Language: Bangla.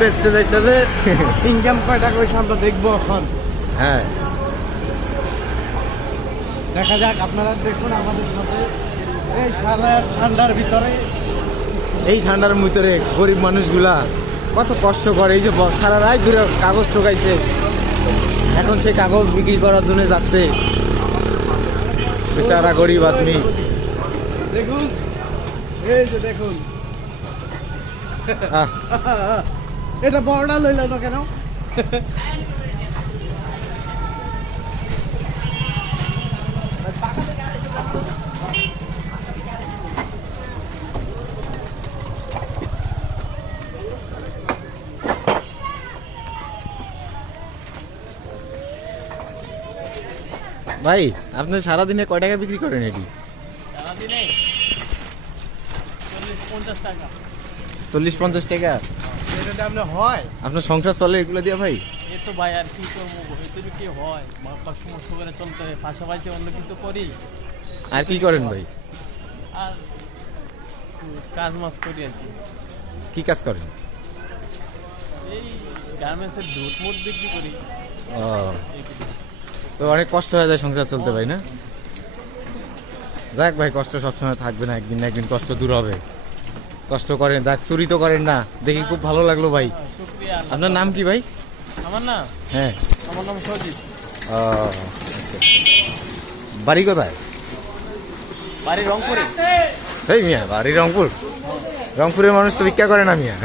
বেচতে যাইতেছে, ইনকাম কয়টা কইছে আমরা দেখবো এখন। হ্যাঁ, দেখা যাক, আপনারা দেখুন আমাদের সাথে। এই সারা ঠান্ডার ভিতরে, এই ঠান্ডার ভিতরে গরিব মানুষগুলা কত কষ্ট করে। এই যে সারা রাত ধরে কাগজ ঠকাইছে, এখন সেই কাগজ বিক্রি করার জন্য যাচ্ছে বেচারা গরিব আদমি। দেখুন, এই যে দেখুন, আহ, এটা বড়টা লইল না কেন? ভাই আপনি সারাদিনে কয় টাকা বিক্রি করেন এটি? 40-50 টাকা। এটা আপনি হয় আপনার সংসার চলে এগুলো দিয়ে ভাই? এই তো ভাই, আর কি করবো, ভিতরে কি হয়, কষ্ট মষ্ট করে চলতে হয়, পাশাপাশি অন্য কিছু করি। আর কি করেন ভাই? আর কাজ মাছ করি আর কি। কি কাজ করেন? এই গার্মেন্টসের দুধ মুট বিক্রি করি। ও, তো অনেক কষ্ট হয়ে যায় সংসার চলতে ভাই, না? দেখ ভাই, কষ্ট সবসময় থাকবে না, একদিন না একদিন কষ্ট দূর হবে। কষ্ট করেন, দেখ চুরি তো করেন না, দেখি খুব ভালো লাগলো ভাই। শুক্রিয়া। আপনার নাম কি ভাই? আমার না, হ্যাঁ, আমার নাম সজিত। ও, বাড়ি কোথায়? বাড়ি রংপুরে। এই মিয়া, বাড়ি রংপুর? রংপুরের মানুষ তো ভিক্ষা করে না মিয়া।